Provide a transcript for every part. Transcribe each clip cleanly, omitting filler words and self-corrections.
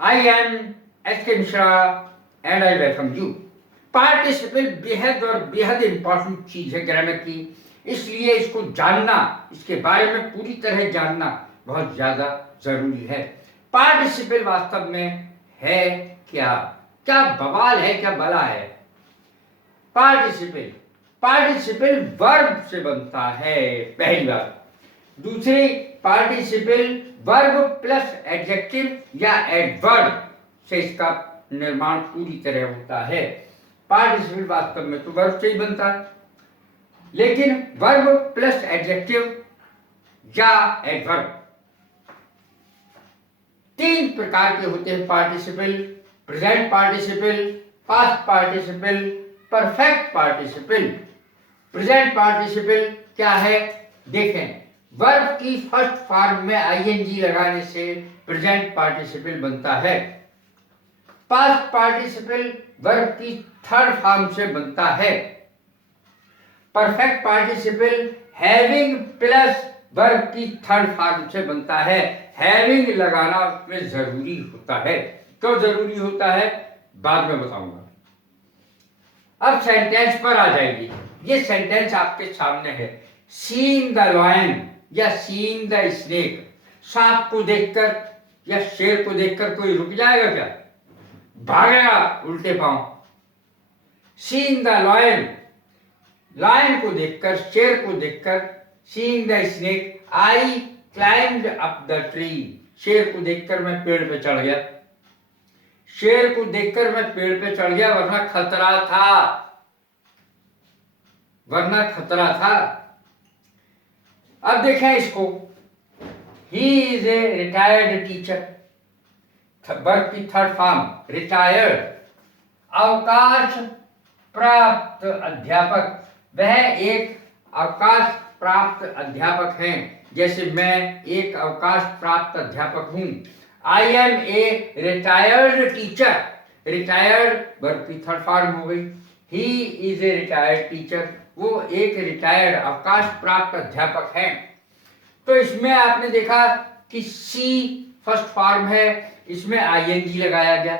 I am S.K. Mishra and I welcome you. Participle बेहद और बेहद इंपॉर्टेंट चीज है ग्रामर की, इसलिए इसको जानना, इसके बारे में पूरी तरह जानना बहुत ज्यादा जरूरी है। पार्टिसिपल वास्तव में है क्या? क्या बवाल है, क्या बला है? पार्टिसिपल पार्टिसिपल वर्ब से बनता है, पहली बात। दूसरी, पार्टिसिपल वर्ब प्लस एडजेक्टिव या एडवर्ब से इसका निर्माण पूरी तरह होता है। पार्टिसिपल वास्तव में तो वर्ब से ही बनता है, लेकिन वर्ब प्लस एडजेक्टिव या एडवर्ब, तीन प्रकार के होते हैं participle: present participle, past participle, perfect participle. Present participle क्या है? देखें, वर्ब की फर्स्ट फॉर्म में आईएनजी लगाने से प्रेजेंट पार्टिसिपल बनता है। पास्ट पार्टिसिपल वर्ब की थर्ड फॉर्म से बनता है। Perfect participle having plus verb की थर्ड फॉर्म से बनता है। हैविंग लगाना उसमें जरूरी होता है। क्यों जरूरी होता है, बाद में बताऊंगा। अब सेंटेंस पर आ जाएगी। ये सेंटेंस आपके सामने है। सीइंग द लायन या सीइंग द स्नेक। सांप को देखकर या शेर को देखकर कोई रुक जाएगा क्या? भागेगा उल्टे पांव। सीइंग द लायन, लायन को देखकर, शेर को देखकर। Seeing the snake, I climbed up the tree. शेर को देखकर मैं पेड़ पे चढ़ गया। शेर को देखकर मैं पेड़ पे चढ़ गया, वरना खतरा था, वरना खतरा था। अब देखें इसको। ही is a retired teacher, verb की थर्ड फॉर्म रिटायर्ड। अवकाश प्राप्त अध्यापक, वह एक अवकाश प्राप्त अध्यापक हैं, जैसे मैं एक अवकाश प्राप्त अध्यापक हूं। I am a retired teacher. Retired verb की थर्ड फॉर्म हो गई। He is a retired teacher, वो एक रिटायर्ड अवकाश प्राप्त अध्यापक हैं। तो इसमें आपने देखा कि सी फर्स्ट फॉर्म है, इसमें आईएनजी लगाया गया।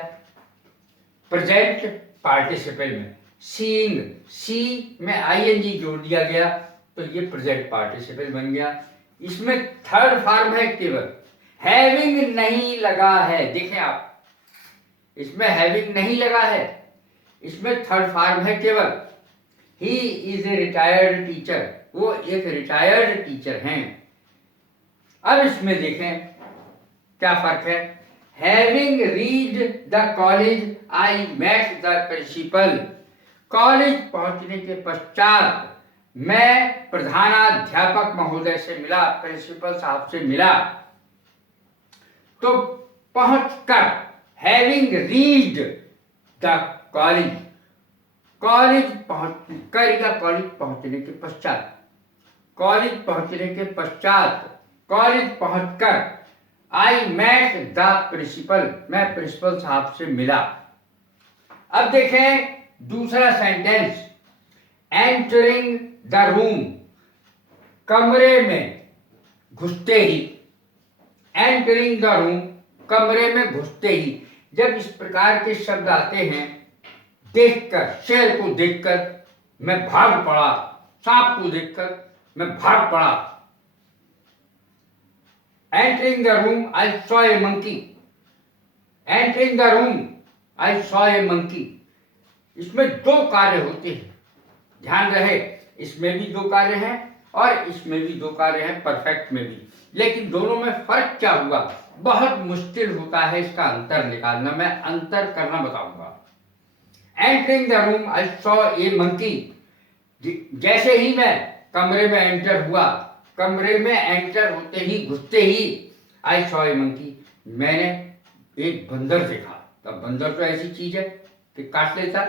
प्रेजेंट पार्टिसिपल में सीइंग, सी में आईएनजी जोड़ दिया गया, तो ये प्रेजेंट पार्टिसिपल बन गया। इसमें थर्ड फॉर्म है केवल, हैविंग नहीं लगा है। देखें आप, इसमें हैविंग नहीं लगा है, इसमें थर्ड फॉर्म है केवल। ही इज ए रिटायर्ड टीचर, वो एक रिटायर्ड टीचर हैं। अब इसमें देखें क्या फर्क है। Having read the college I met the principal. College पहुंचने के पश्चात मैं प्रधानाध्यापक महोदय से मिला, प्रिंसिपल साहब से मिला। तो पहुंचकर, having read the college, college पहुंचकर या कॉलेज पहुंचने के पश्चात, कॉलेज पहुंचने के पश्चात, कॉलेज पहुंचकर आई मेट द प्रिंसिपल, मैं प्रिंसिपल साहब से मिला। अब देखें दूसरा सेंटेंस, एंटरिंग द रूम, कमरे में घुसते ही। एंटरिंग द रूम, कमरे में घुसते ही। जब इस प्रकार के शब्द आते हैं, देखकर, शेर को देखकर मैं भाग पड़ा, सांप को देखकर मैं भाग पड़ा। Entering the room, I saw a monkey. Entering the room, I saw a monkey. इसमें दो कार्य होते हैं, ध्यान रहे। इसमें भी दो कार्य हैं और इसमें भी दो कार्य हैं, परफेक्ट में भी। लेकिन दोनों में फर्क क्या हुआ, बहुत मुश्किल होता है इसका अंतर निकालना। मैं अंतर करना बताऊंगा। Entering the room, I saw a monkey. जैसे ही मैं कमरे में एंटर हुआ, कमरे में एंटर होते ही, घुसते ही, आई सॉ ए मंकी, मैंने एक बंदर देखा। तब बंदर तो ऐसी चीज है कि काट लेता।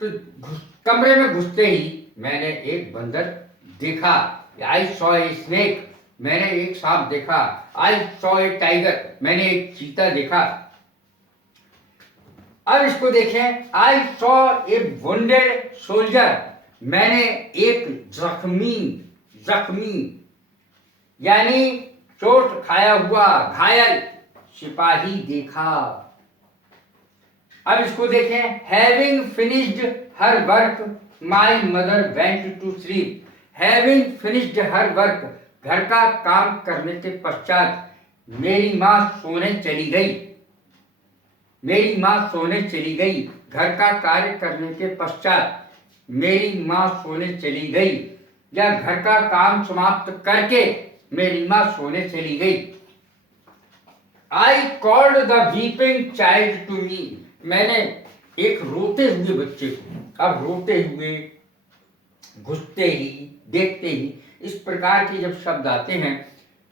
तो कमरे में घुसते ही मैंने एक बंदर देखा। आई सॉ ए स्नेक, मैंने एक सांप देखा। आई सॉ ए टाइगर, मैंने एक चीता देखा। अब इसको देखें, I saw a wounded soldier, मैंने एक जख्मी यानी चोट खाया हुआ, घायल सिपाही देखा। अब इसको देखें, having finished her work my mother went to sleep. Having finished her work, घर का काम करने के पश्चात मेरी माँ सोने चली गई। मेरी माँ सोने चली गई, घर का कार्य करने के पश्चात मेरी माँ सोने चली गई, या घर का काम समाप्त करके मेरी माँ सोने चली गई। I called the weeping child to me. मैंने एक रोते हुए बच्चे को, अब रोते हुए, घुसते ही, देखते ही, इस प्रकार के जब शब्द आते हैं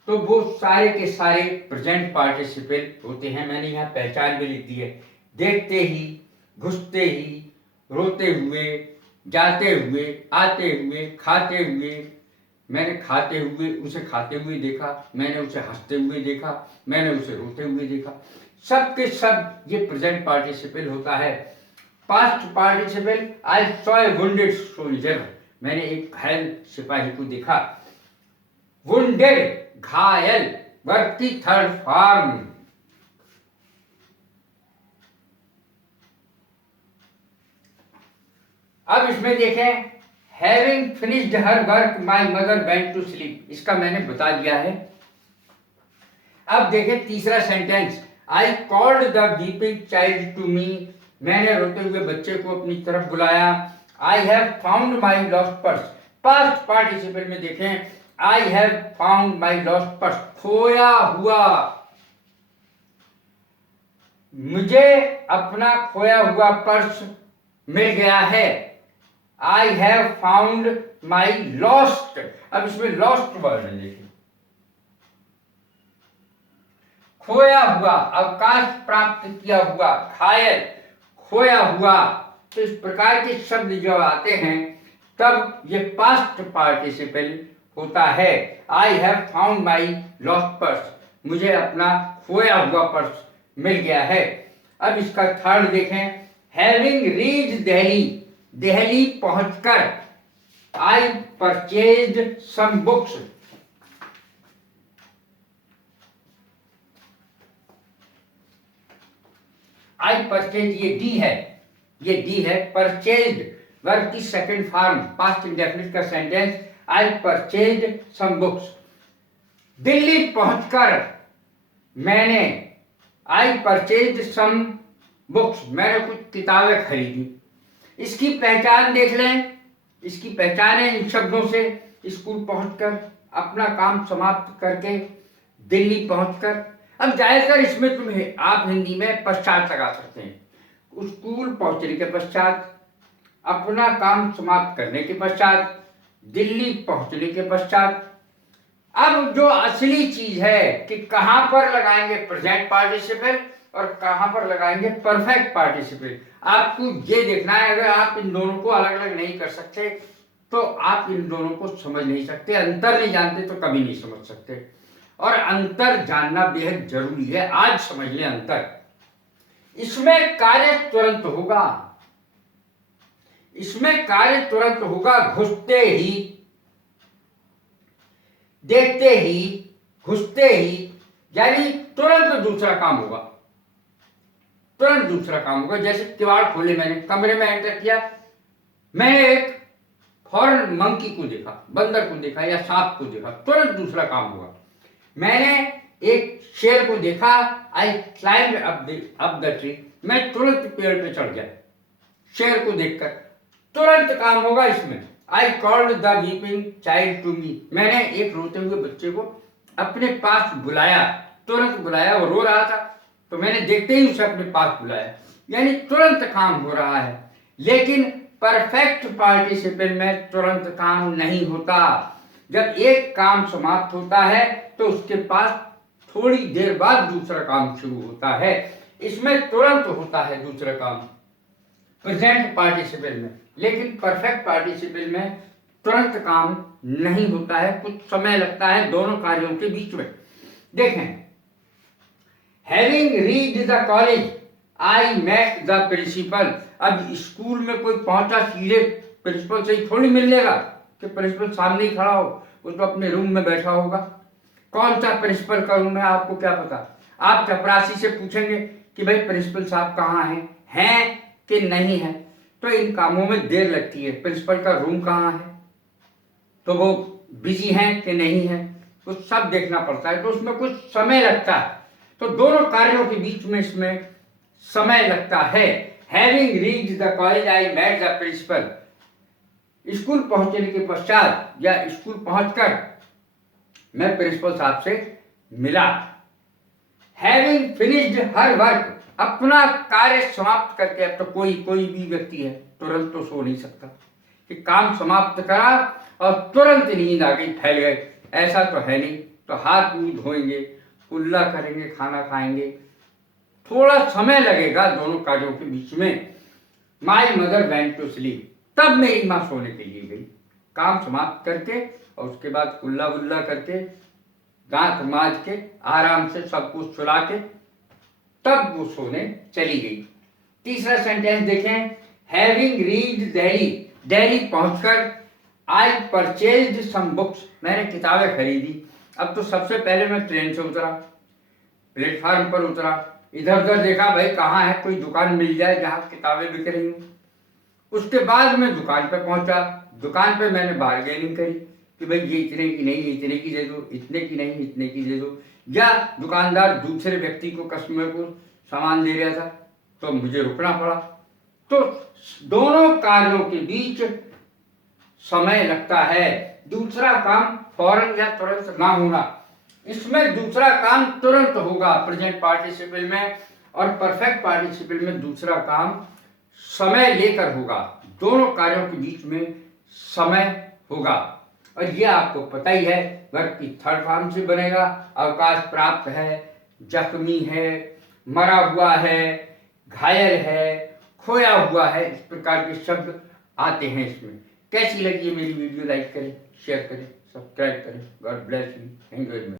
तो वो सारे के सारे प्रेजेंट पार्टिसिपल होते हैं। मैंने यहाँ पहचान भी लिख दी है। देखते ही, घुसते ही, रोते हुए, जाते हुए, आते हुए, खाते हुए। मैंने खाते हुए, उसे खाते हुए देखा, मैंने उसे हंसते हुए देखा, मैंने उसे रोते हुए देखा। सब के सब ये प्रेजेंट पार्टिसिपल होता है। Past participle, I saw a wounded soldier. मैंने एक घायल सिपाही को देखा। वुंडेड, घायल, वर्ब की थर्ड फॉर्म। अब इसमें देखें, having finished her work my mother went to sleep, इसका मैंने बता दिया है। अब देखें तीसरा sentence, I called the weeping child to me. मैंने रोते हुए बच्चे को अपनी तरफ बुलाया। I have found my lost purse. Past participle में देखें, I have found my lost purse, खोया हुआ। मुझे अपना खोया हुआ पर्स मिल गया है। आई हैव फाउंड माई लॉस्ट। अब इसमें लॉस्ट वर्ड है, देखिए, खोया हुआ, अवकाश प्राप्त किया हुआ, घायल, खोया हुआ। तो इस प्रकार के शब्द जब आते हैं तब ये पास्ट पार्टिसिपल होता है। आई have found my lost purse, मुझे अपना खोया हुआ पर्स मिल गया है। अब इसका थर्ड देखें, हैविंग रीच्ड दिल्ली। दिल्ली पहुंचकर I purchased some books. I purchase, ये डी है, ये डी है। परचेज्ड वर्ब की सेकंड फॉर्म, पास्ट इंडेफिनिट का sentence, I purchased some books. Delhi पहुंचकर मैंने, आई परचेज्ड सम बुक्स, मैंने कुछ किताबें खरीदी। इसकी पहचान देख लें, इसकी पहचान है इन शब्दों से, स्कूल पहुंचकर, अपना काम समाप्त करके, दिल्ली पहुंचकर। अब जायजकर इसमें तुम्हें आप हिंदी में पश्चात लगा सकते हैं। स्कूल पहुंचने के पश्चात, अपना काम समाप्त करने के पश्चात, दिल्ली पहुंचने के पश्चात। अब जो असली चीज है कि कहां पर लगाएंगे प्रेजेंट पार्टिसिपल और कहां पर लगाएंगे परफेक्ट पार्टिसिपल, आपको ये देखना है। अगर आप इन दोनों को अलग अलग नहीं कर सकते तो आप इन दोनों को समझ नहीं सकते। अंतर नहीं जानते तो कभी नहीं समझ सकते, और अंतर जानना बेहद जरूरी है। आज समझ लें अंतर। इसमें कार्य तुरंत होगा, इसमें कार्य तुरंत होगा। घुसते ही, देखते ही, घुसते ही, यानी तुरंत दूसरा काम होगा, तुरंत दूसरा काम होगा। जैसे किवाड़ खोले, मैंने कमरे में एंटर किया, मैंने एक फौरन मंकी को देखा, बंदर को देखा या सांप को देखा, तुरंत दूसरा काम होगा। मैंने एक शेर को देखा, आई क्लाइम्ब अप द ट्री, मैं तुरंत पेड़ पे चढ़ गया शेर को देखकर, तुरंत काम होगा इसमें। I called the weeping child to me, मैंने एक रोते हुए बच्चे को अपने पास बुलाया, तुरंत बुलाया। वो रो रहा था तो मैंने देखते ही उसे अपने पास बुलाया, यानी तुरंत काम हो रहा है। लेकिन परफेक्ट पार्टिसिपल में तुरंत काम नहीं होता। जब एक काम समाप्त होता है तो उसके पास थोड़ी देर बाद दूसरा काम शुरू होता है। इसमें तुरंत होता है दूसरा काम प्रेजेंट पार्टिसिपल में, लेकिन परफेक्ट पार्टिसिपल में तुरंत काम नहीं होता है, कुछ समय लगता है दोनों कार्यों के बीच में। देखें, having reached the college I met the principal. अब स्कूल में कोई पहुंचा सीधे प्रिंसिपल से ही थोड़ी मिल लेगा कि प्रिंसिपल सामने ही खड़ा हो, वो तो अपने रूम में बैठा होगा। कौन सा प्रिंसिपल का रूम है आपको क्या पता। आप चपरासी से पूछेंगे कि भाई प्रिंसिपल साहब कहाँ हैं कि नहीं है, तो इन कामों में देर लगती है। प्रिंसिपल का रूम कहाँ है, तो वो बिजी हैं कि नहीं है, कुछ सब देखना पड़ता है, तो उसमें कुछ समय लगता है। तो दोनों कार्यों के बीच में इसमें समय लगता है। Having reached the college I met the principal. School पहुंचने के पश्चात या स्कूल पहुंचकर मैं प्रिंसिपल साहब से मिला। हैविंग फिनिश्ड हर वर्क, अपना कार्य समाप्त करके, अब तो कोई भी व्यक्ति है तुरंत तो सो नहीं सकता कि काम समाप्त करा और तुरंत नींद आ गई, फैल गए, ऐसा तो है नहीं। तो हाथ मुंह धोएंगे, कुल्ला करेंगे, खाना खाएंगे, थोड़ा समय लगेगा दोनों कार्यों के बीच में। My mother went to sleep, तब मेरी माँ सोने के लिए गई, काम समाप्त करके और उसके बाद कुल्ला वुल्ला करके दांत माज के आराम से सब कुछ सुला के तब वो सोने चली गई। तीसरा सेंटेंस देखें, हैविंग रीच्ड दिल्ली, दिल्ली पहुंचकर आई परचेज्ड सम बुक्स, मैंने किताबें खरीदी। अब तो सबसे पहले मैं ट्रेन से उतरा, प्लेटफार्म पर उतरा, इधर उधर देखा भाई कहाँ है कोई दुकान मिल जाए जहाँ किताबें बिक रही हूँ। उसके बाद मैं दुकान पर पहुंचा, दुकान पे मैंने बार्गेनिंग करी कि भाई ये इतने की नहीं, इतने की दे दो, इतने की नहीं, इतने की दे दो। या दुकानदार दूसरे व्यक्ति को, कस्टमर को सामान दे रहा था तो मुझे रुकना पड़ा। तो दोनों कार्यों के बीच समय लगता है। दूसरा काम फौरन या तुरंत ना होना, इसमें दूसरा काम तुरंत होगा प्रेजेंट पार्टिसिपल में, और परफेक्ट पार्टिसिपल में दूसरा काम समय लेकर होगा। दोनों कार्यों के बीच में समय होगा। और ये आपको पता ही है, वर्ब की थर्ड फॉर्म से बनेगा। अवकाश प्राप्त है, जख्मी है, मरा हुआ है, घायल है, खोया हुआ है, इस प्रकार के शब्द आते हैं इसमें। कैसी लगी है मेरी वीडियो? लाइक करें, शेयर करें, सब्सक्राइब करें। God bless you. Thank you very much.